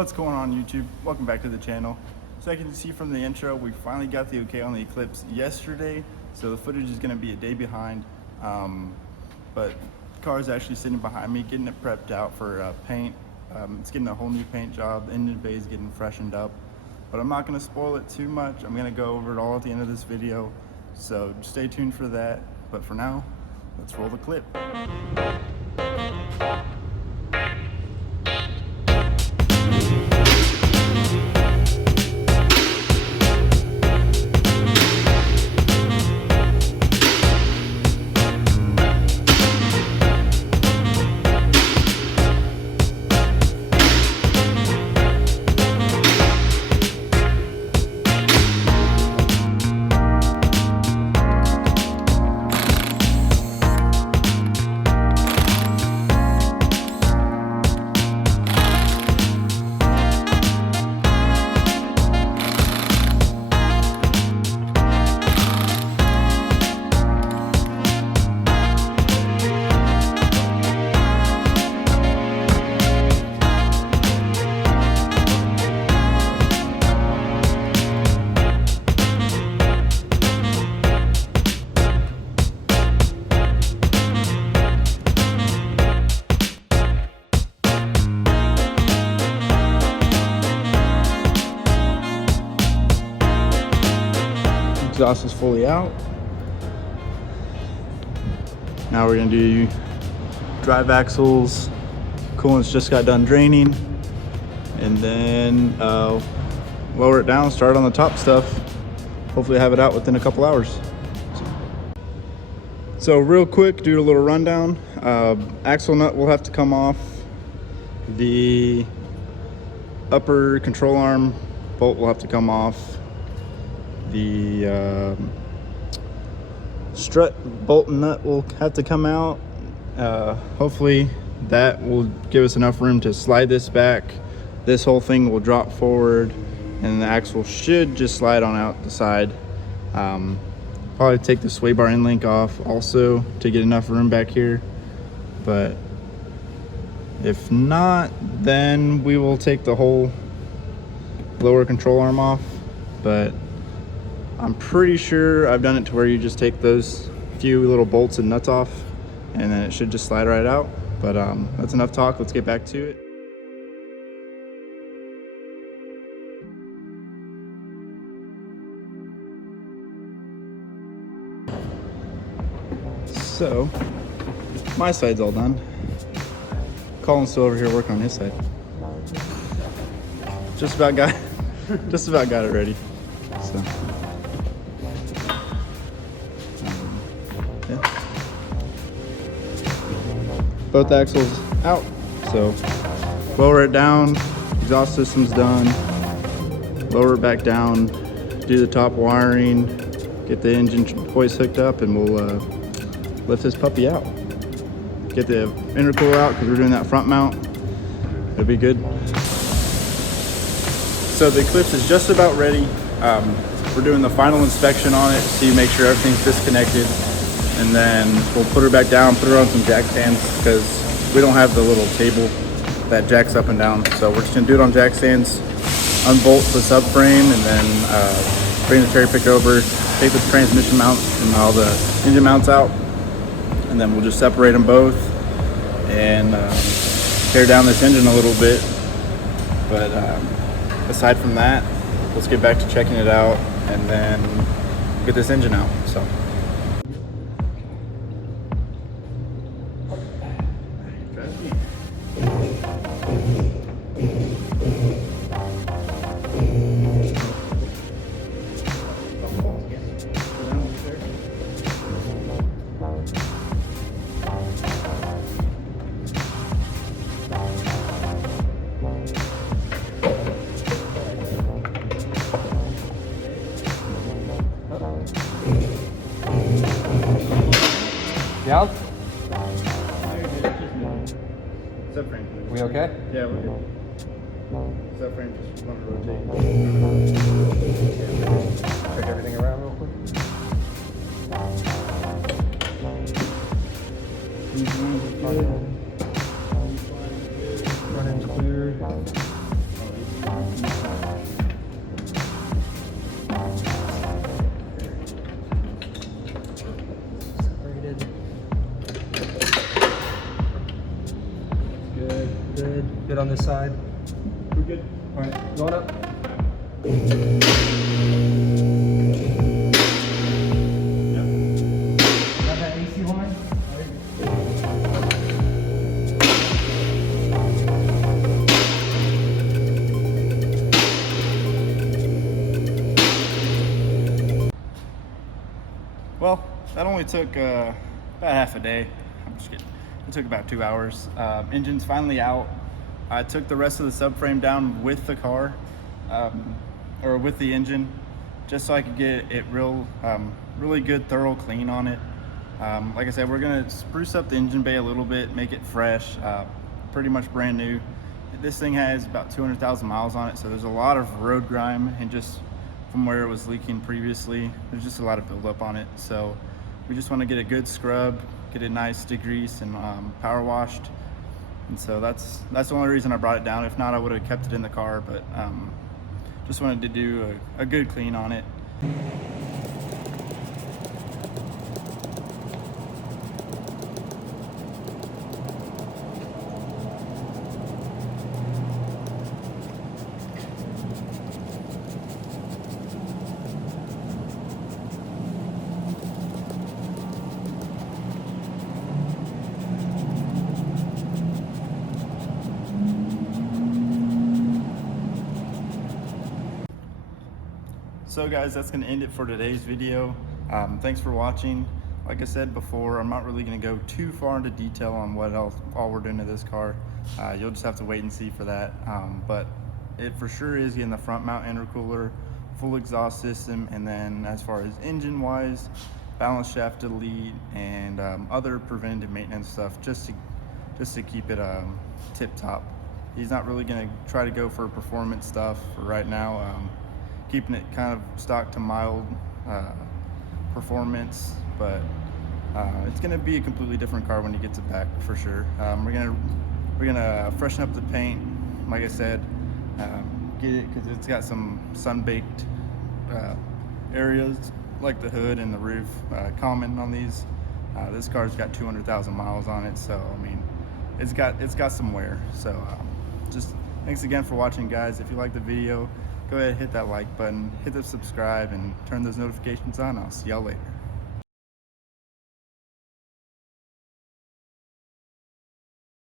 What's going on, YouTube? Welcome back to the channel. So I can see from the intro, we finally got the okay on the Eclipse yesterday, so the footage is going to be a day behind, but the car is actually sitting behind me getting it prepped out for paint. It's getting a whole new paint job. The engine bay is getting freshened up, but I'm not going to spoil it too much. I'm going to go over it all at the end of this video, so stay tuned for that. But for now, let's roll the clip. Exhaust is fully out. Now we're gonna do drive axles. Coolant's just got done draining, and then lower it down, start on the top stuff. Hopefully have it out within a couple hours. So real quick, do a little rundown. Axle nut will have to come off. The upper control arm bolt will have to come off. The strut bolt and nut will have to come out. Hopefully that will give us enough room to slide this back. This whole thing will drop forward and the axle should just slide on out the side. Probably take the sway bar end link off also to get enough room back here, but if not, then we will take the whole lower control arm off. But I'm pretty sure I've done it to where you just take those few little bolts and nuts off and then it should just slide right out. But that's enough talk. Let's get back to it. So my side's all done. Colin's still over here working on his side. Just about got it ready. So yeah. Both axles out, so lower it down, exhaust system's done, lower it back down, do the top wiring, get the engine hoist hooked up, and we'll lift this puppy out. Get the intercooler out because we're doing that front mount. It'll be good. So the Eclipse is just about ready. We're doing the final inspection on it, see, make sure everything's disconnected, and then we'll put her back down, put her on some jack stands because we don't have the little table that jacks up and down. So we're just gonna do it on jack stands, unbolt the subframe, and then bring the cherry pick over, take the transmission mount and all the engine mounts out, and then we'll just separate them both and tear down this engine a little bit. But aside from that, let's get back to checking it out and then get this engine out. Yeah? Subframe. We okay? Yeah, we're good. Subframe just want to rotate. Check everything around real quick. Front end's cleared. good. Good on this side. We're good. All right, going up. Got that AC line? Well, that only took about half a day. I'm just kidding. It took about 2 hours. Engine's finally out. I took the rest of the subframe down with the car, or with the engine, just so I could get it really good, thorough clean on it. Like I said, we're gonna spruce up the engine bay a little bit, make it fresh, pretty much brand new. This thing has about 200,000 miles on it, so there's a lot of road grime, and just from where it was leaking previously, there's just a lot of buildup on it. So we just want to get a good scrub, get it nice degreased and power washed. And so that's the only reason I brought it down. If not, I would have kept it in the car, but just wanted to do a good clean on it. So guys, that's going to end it for today's video. Thanks for watching. Like I said before, I'm not really going to go too far into detail on what else all we're doing to this car. You'll just have to wait and see for that. But it for sure is getting the front mount intercooler, full exhaust system, and then as far as engine wise, balance shaft delete and other preventative maintenance stuff, just to keep it tip top. He's not really going to try to go for performance stuff for right now. Keeping it kind of stock to mild performance, but it's going to be a completely different car when he gets it back for sure. We're gonna freshen up the paint, like I said, get it because it's got some sun-baked areas like the hood and the roof common on these. This car's got 200,000 miles on it, so I mean, it's got some wear. So just thanks again for watching, guys. If you like the video, go ahead and hit that like button, hit the subscribe, and turn those notifications on. I'll see y'all later.